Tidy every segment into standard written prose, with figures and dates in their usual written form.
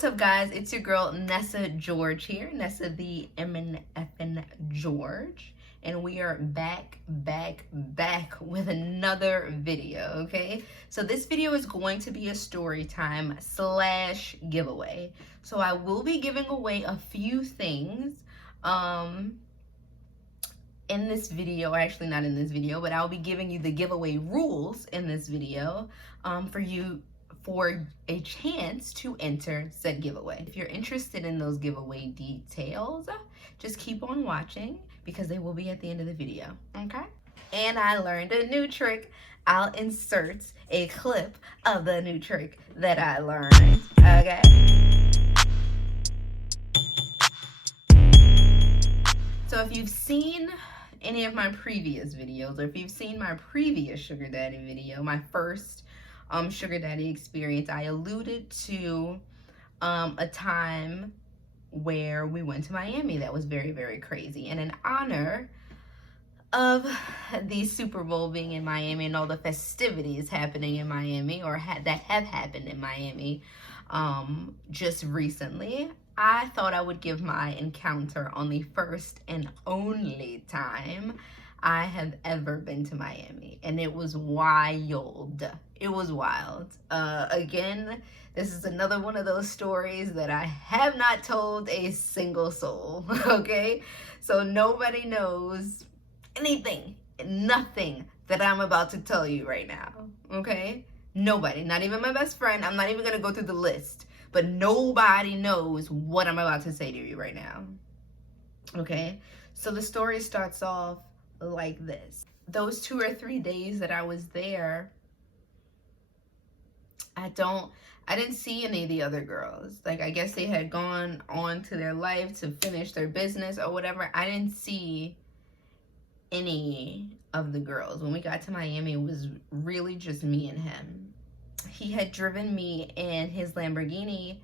what's up, guys? It's your girl Nessa George here, Nessa the MNFN George, and we are back with another video. Okay, so this video is going to be a story time slash giveaway. So I will be giving away a few things in this video, actually not in this video, but I'll be giving you the giveaway rules in this video for a chance to enter said giveaway. If you're interested in those giveaway details, just keep on watching because they will be at the end of the video, okay? And I learned a new trick. I'll insert a clip of the new trick that I learned, okay? So if you've seen any of my previous videos, or if you've seen my previous Sugar Daddy video, my first Sugar Daddy experience, I alluded to a time where we went to Miami that was very, very crazy. And in honor of the Super Bowl being in Miami and all the festivities happening in Miami, or that have happened in Miami just recently, I thought I would give my encounter on the first and only time I have ever been to Miami, and it was wild. It was wild. Again, this is another one of those stories that I have not told a single soul, okay? So nobody knows anything, nothing that I'm about to tell you right now, okay? Nobody, not even my best friend. I'm not even gonna go through the list, but nobody knows what I'm about to say to you right now, okay? So the story starts off like this. Those 2 or 3 days that I was there, I didn't see any of the other girls. Like, I guess they had gone on to their life to finish their business or whatever. I didn't see any of the girls. When we got to Miami, it was really just me and him. He had driven me in his Lamborghini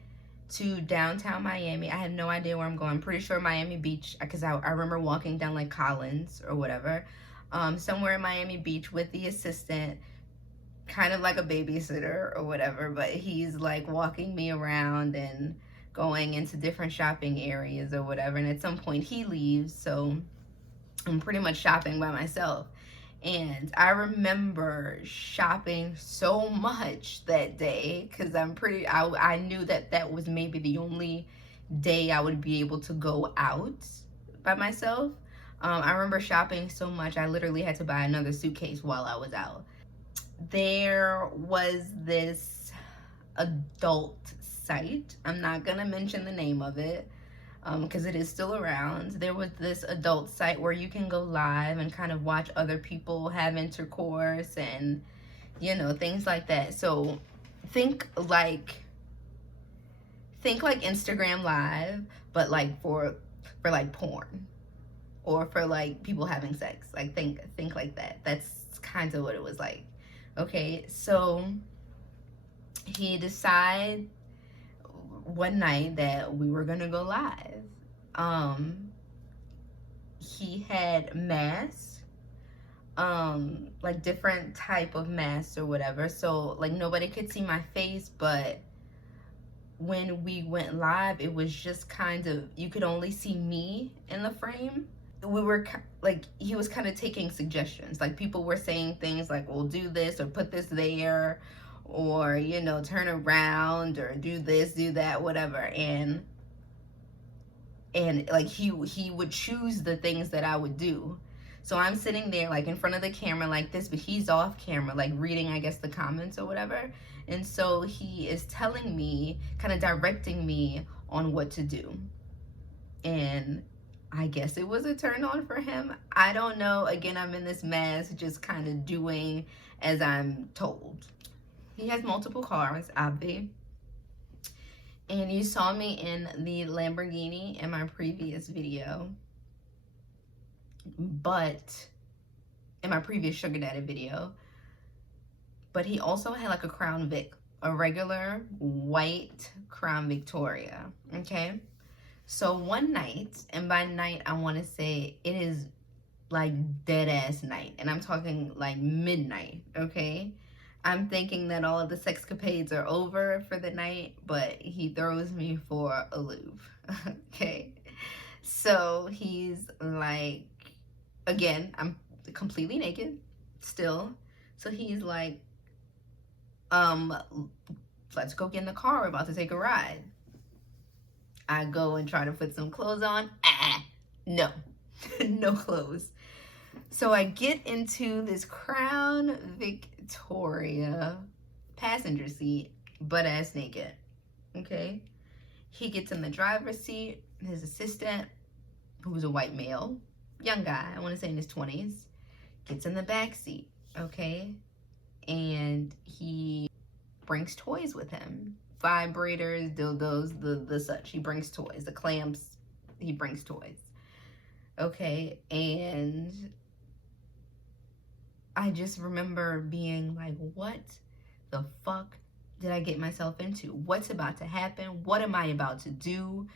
to downtown Miami. I had no idea where I'm going. I'm pretty sure Miami Beach, because I remember walking down like Collins or whatever, somewhere in Miami Beach with the assistant, kind of like a babysitter or whatever, but he's like walking me around and going into different shopping areas or whatever, and at some point he leaves, so I'm pretty much shopping by myself. And I remember shopping so much that day because I knew that was maybe the only day I would be able to go out by myself. I remember shopping so much I literally had to buy another suitcase while I was out. There was this adult site. I'm not gonna mention the name of it because it is still around. There was this adult site where you can go live and kind of watch other people have intercourse and, you know, things like that. So think like Instagram Live, but like for like porn, or for like people having sex. Like think like that. That's kind of what it was like. Okay, so he decided one night that we were gonna go live. He had masks, like different type of masks or whatever, so like nobody could see my face, but when we went live, it was just kind of, you could only see me in the frame. We were like, he was kind of taking suggestions, like people were saying things like, well, do this or put this there, or, you know, turn around or do this, do that, whatever. And like he would choose the things that I would do. So I'm sitting there like in front of the camera like this, but he's off camera, like reading, I guess, the comments or whatever. And so he is telling me, kind of directing me on what to do. And I guess it was a turn on for him. I don't know. Again, I'm in this mask, just kind of doing as I'm told. He has multiple cars, obvi. And you saw me in the Lamborghini in my previous video. But, in my previous Sugar Daddy video. But he also had like a Crown Vic, a regular white Crown Victoria, okay? So one night, and by night I want to say it is like dead ass night, and I'm talking like midnight, okay? I'm thinking that all of the sexcapades are over for the night, but he throws me for a loop. Okay. So he's like, again, I'm completely naked still. So he's like, let's go get in the car. We're about to take a ride. I go and try to put some clothes on. No, no clothes. So I get into this Crown Victoria passenger seat, butt ass naked. Okay. He gets in the driver's seat. His assistant, who's a white male, young guy, I want to say in his 20s, gets in the back seat. Okay. And he brings toys with him. Vibrators, dildos, the such. He brings toys. The clamps, he brings toys. Okay. And I just remember being like, what the fuck did I get myself into? What's about to happen? What am I about to do?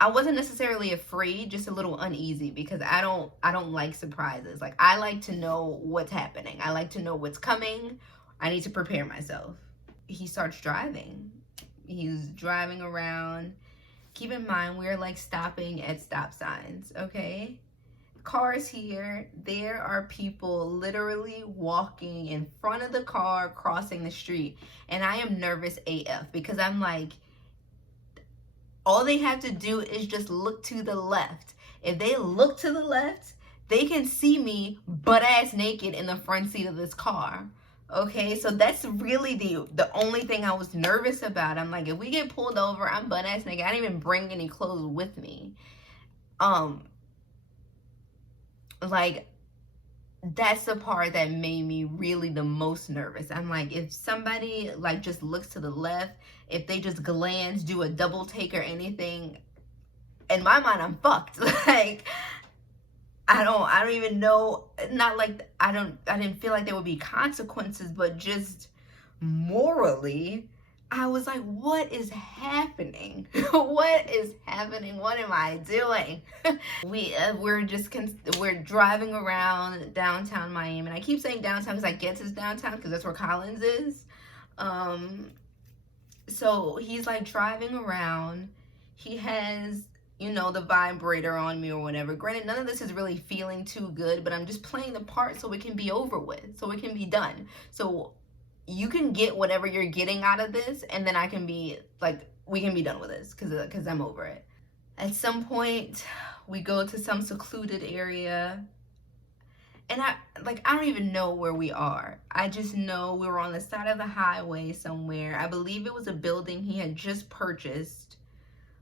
I wasn't necessarily afraid, just a little uneasy, because I don't like surprises. Like, I like to know what's happening. I like to know what's coming. I need to prepare myself. He starts driving. He's driving around. Keep in mind, we're like stopping at stop signs, okay? Cars here, there are people literally walking in front of the car, crossing the street, and I am nervous AF, because I'm like, all they have to do is just look to the left. If they look to the left, they can see me butt ass naked in the front seat of this car. Okay, so that's really the only thing I was nervous about. I'm like, if we get pulled over, I'm butt ass naked. I didn't even bring any clothes with me. Like, that's the part that made me really the most nervous. I'm like, if somebody like just looks to the left, if they just glance, do a double take or anything, in my mind I'm fucked. Like, I don't even know, not like I didn't feel like there would be consequences, but just morally, I was like, what is happening? What is happening? What am I doing? We're driving around downtown Miami, and I keep saying downtown because I guess it's downtown because that's where Collins is. So he's like driving around. He has, you know, the vibrator on me or whatever. Granted, none of this is really feeling too good, but I'm just playing the part so it can be over with, so it can be done. So you can get whatever you're getting out of this, and then I can be like, we can be done with this because I'm over it. At some point, we go to some secluded area, and I don't even know where we are. I just know we were on the side of the highway somewhere. I believe it was a building he had just purchased,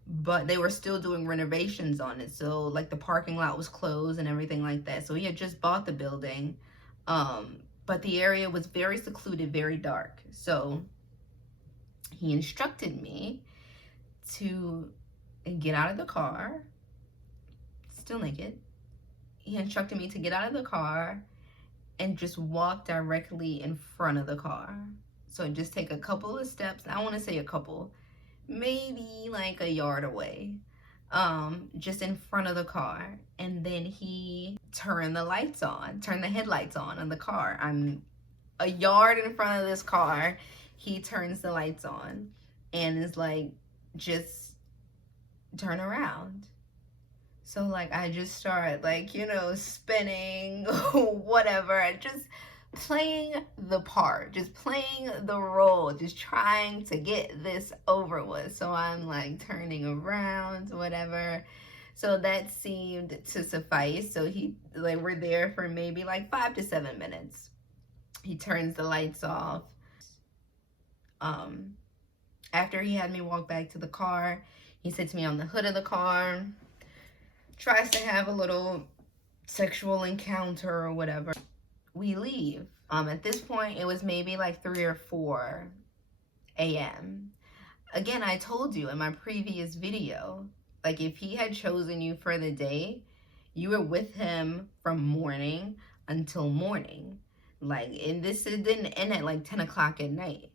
but they were still doing renovations on it. So like the parking lot was closed and everything like that. So he had just bought the building. But the area was very secluded, very dark. So he instructed me to get out of the car, still naked. He instructed me to get out of the car and just walk directly in front of the car. So just take a couple of steps. I want to say a couple, maybe like a yard away, just in front of the car. And then he turned the lights on, turned the headlights on the car. I'm a yard in front of this car. He turns the lights on and is like, just turn around. So like I just start like, you know, spinning, whatever, just playing the part, just playing the role, just trying to get this over with. So I'm like turning around, whatever. So that seemed to suffice. So we're there for maybe like 5 to 7 minutes. He turns the lights off. After he had me walk back to the car, he sits me on the hood of the car, tries to have a little sexual encounter or whatever. We leave. At this point, it was maybe like 3 or 4 a.m. Again, I told you in my previous video, like if he had chosen you for the day, you were with him from morning until morning. Like, and it didn't end at like 10 o'clock at night.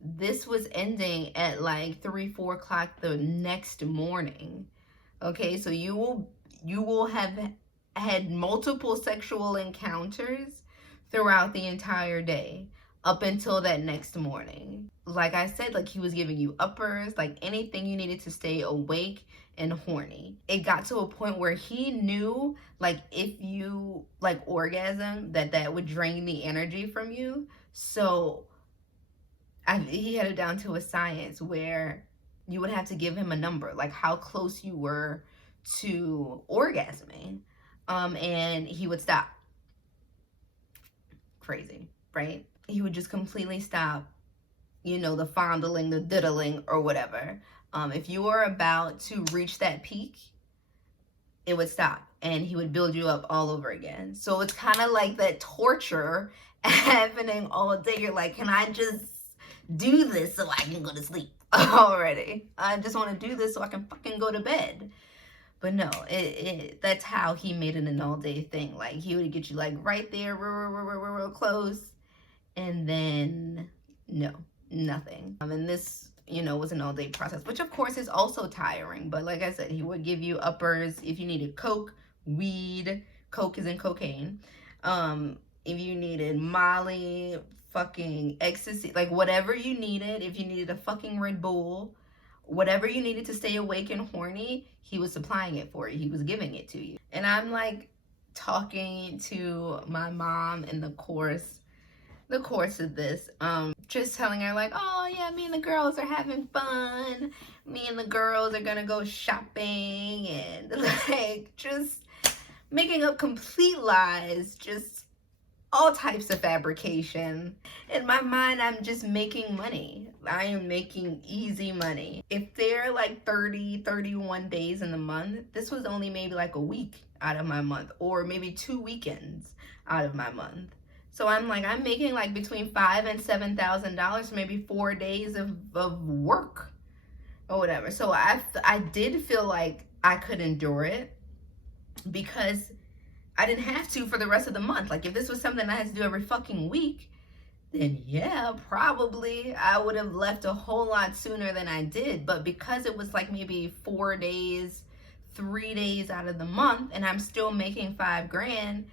This was ending at like 3, 4 o'clock the next morning. Okay, so you will have had multiple sexual encounters throughout the entire day. up until that next morning. Like I said, like he was giving you uppers, like anything you needed to stay awake and horny. It got to a point where he knew, like, if you like orgasm, that would drain the energy from you. So he had it down to a science where you would have to give him a number, like how close you were to orgasming, and he would stop. Crazy, right? He would just completely stop, you know, the fondling, the diddling, or whatever. If you were about to reach that peak, it would stop, and he would build you up all over again. So it's kind of like that torture happening all day. You're like, can I just do this so I can go to sleep already? I just want to do this so I can fucking go to bed. But no, that's how he made it an all-day thing. Like, he would get you, like, right there, real close, and then, no, nothing. And this, you know, was an all-day process, which, of course, is also tiring. But like I said, he would give you uppers if you needed coke, weed. Coke is in cocaine. If you needed Molly, fucking ecstasy, like, whatever you needed. If you needed a fucking Red Bull, whatever you needed to stay awake and horny, he was supplying it for you. He was giving it to you. And I'm like talking to my mom in the course of this, just telling her like, oh yeah, me and the girls are having fun. Me and the girls are gonna go shopping, and like just making up complete lies, just all types of fabrication. In my mind, I'm just making money. I am making easy money. If they're like 30, 31 days in the month, this was only maybe like a week out of my month, or maybe 2 weekends out of my month. So I'm like, I'm making like between $5,000 and $7,000, maybe 4 days of work or whatever. So I did feel like I could endure it because I didn't have to for the rest of the month. Like, if this was something I had to do every fucking week, then yeah, probably I would have left a whole lot sooner than I did. But because it was like maybe 4 days, 3 days out of the month, and I'm still making $5,000,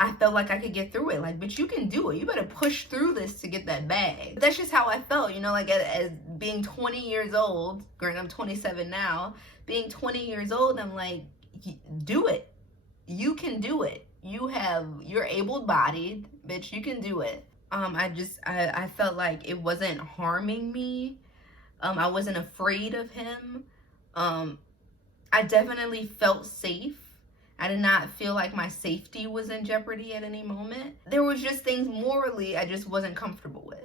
I felt like I could get through it. Like, bitch, you can do it. You better push through this to get that bag. But that's just how I felt, you know, like as being 20 years old, granted I'm 27 now, being 20 years old, I'm like, do it. You can do it. You're able-bodied, bitch, you can do it. I felt like it wasn't harming me. I wasn't afraid of him. I definitely felt safe. I did not feel like my safety was in jeopardy at any moment. There was just things morally I just wasn't comfortable with.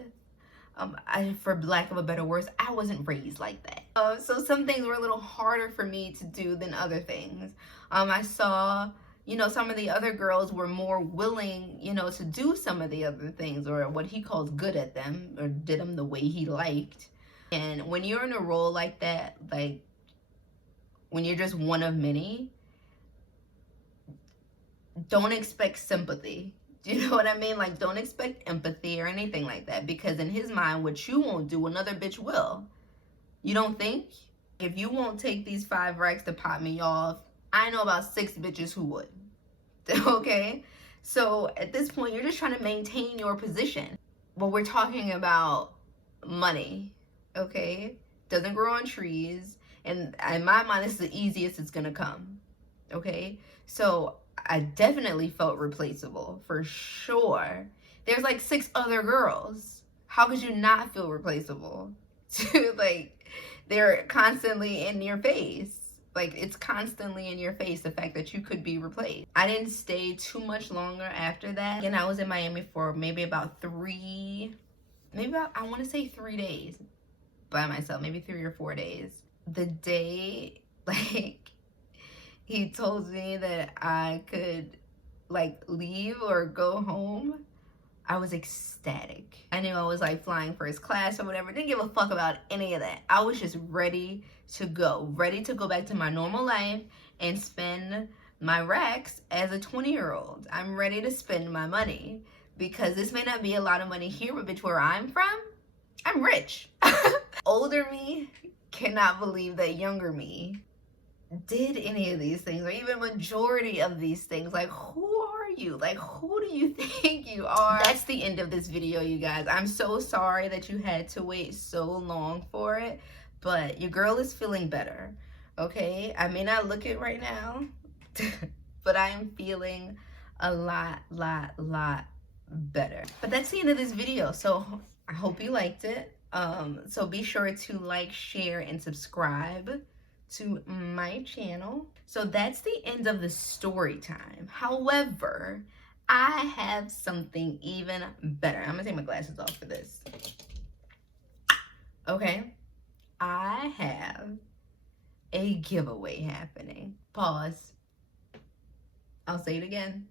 For lack of a better words, I wasn't raised like that. So some things were a little harder for me to do than other things. I saw, you know, some of the other girls were more willing, you know, to do some of the other things, or what he calls good at them, or did them the way he liked. And when you're in a role like that, like when you're just one of many, don't expect sympathy. Do you know what I mean? Like, don't expect empathy or anything like that, because in his mind, what you won't do, another bitch will. You don't think? If you won't take these 5 racks to pop me off, I know about 6 bitches who would. Okay? So at this point, you're just trying to maintain your position. But we're talking about money, okay? Doesn't grow on trees. And in my mind, this is the easiest it's gonna come, okay? So I definitely felt replaceable, for sure. There's like 6 other girls. How could you not feel replaceable? Like, they're constantly in your face. Like, it's constantly in your face, the fact that you could be replaced. I didn't stay too much longer after that. And I was in Miami for maybe about 3 days by myself, maybe 3 or 4 days. The day, like, he told me that I could, like, leave or go home, I was ecstatic. I knew I was, like, flying first class or whatever. Didn't give a fuck about any of that. I was just ready to go back to my normal life and spend my racks as a 20-year-old. I'm ready to spend my money, because this may not be a lot of money here, but bitch, where I'm from, I'm rich. Older me cannot believe that younger me did any of these things, or even majority of these things. Like, who are you? Like, who do you think you are? That's the end of this video, you guys. I'm so sorry that you had to wait so long for it, but your girl is feeling better, okay? I may not look it right now, but I'm feeling a lot better. But that's the end of this video, so I hope you liked it. So be sure to like, share, and subscribe to my channel. So that's the end of the story time. However, I have something even better. I'm gonna take my glasses off for this. Okay, I have a giveaway happening. Pause. I'll say it again.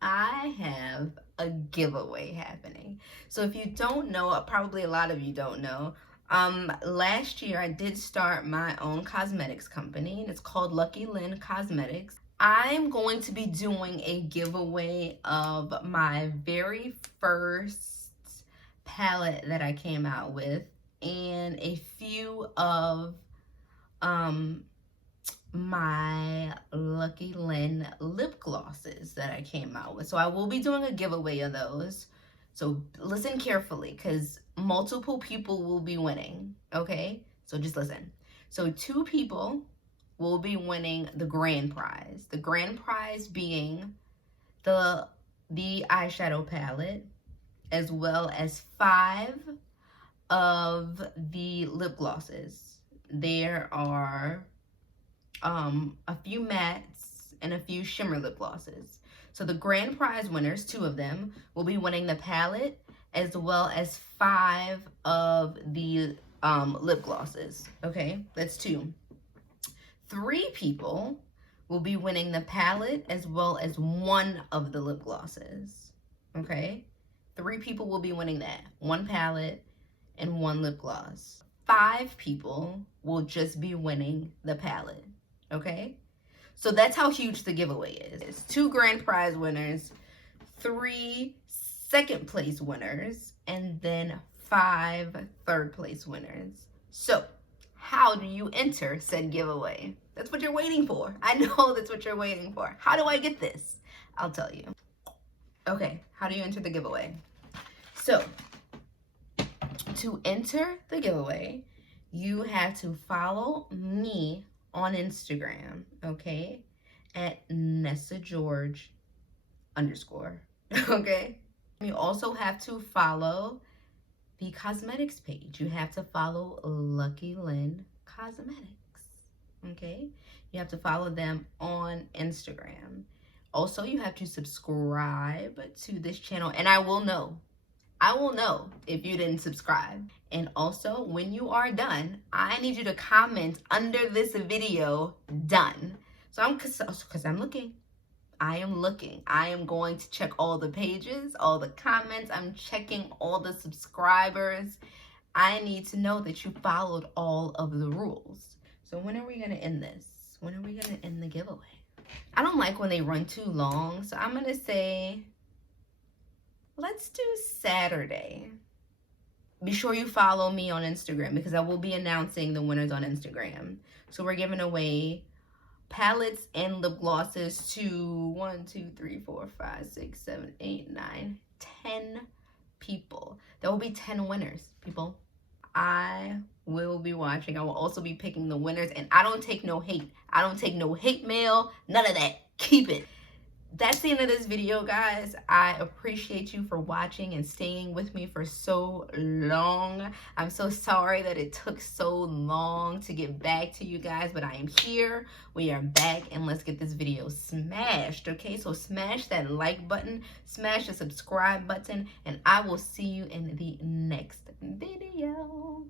I have a giveaway happening. So if you don't know, probably a lot of you don't know, last year I did start my own cosmetics company, and it's called Lucky Lynn Cosmetics. I'm going to be doing a giveaway of my very first palette that I came out with, and a few of my Lucky Lynn lip glosses that I came out with. So I will be doing a giveaway of those. So listen carefully, because multiple people will be winning, okay? So just listen. So 2 people will be winning the grand prize. The grand prize being the eyeshadow palette, as well as 5 of the lip glosses. There are a few mattes and a few shimmer lip glosses. So the grand prize winners, 2 of them, will be winning the palette, as well as 5 of the lip glosses. Okay, that's 2. 3 people will be winning the palette, as well as 1 of the lip glosses. Okay, 3 people will be winning that. 1 palette and 1 lip gloss. 5 people will just be winning the palette. Okay, so that's how huge the giveaway is. It's 2 grand prize winners, 3 second place winners, and then 5 third place winners. So how do you enter said giveaway? That's what you're waiting for. I know that's what you're waiting for. How do I get this? I'll tell you. Okay, how do you enter the giveaway? So to enter the giveaway, you have to follow me on Instagram, okay, at NessaGeorge_, okay? You also have to follow the cosmetics page. You have to follow Lucky Lynn Cosmetics, okay? You have to follow them on Instagram. Also, you have to subscribe to this channel, and I will know if you didn't subscribe. And also, when you are done, I need you to comment under this video, done. So because I'm looking. I am looking. I am going to check all the pages, all the comments. I'm checking all the subscribers. I need to know that you followed all of the rules. So when are we going to end this? When are we going to end the giveaway? I don't like when they run too long, so I'm going to say, let's do Saturday. Be sure you follow me on Instagram, because I will be announcing the winners on Instagram. So we're giving away palettes and lip glosses to 1, 2, 3, 4, 5, 6, 7, 8, 9, 10 people. There will be 10 winners, people. I will be watching. I will also be picking the winners, and I don't take no hate. I don't take no hate mail, none of that. Keep it. That's the end of this video, guys. I appreciate you for watching and staying with me for so long. I'm so sorry that it took so long to get back to you guys, but I am here. We are back, and let's get this video smashed, okay? So smash that like button, smash the subscribe button, and I will see you in the next video.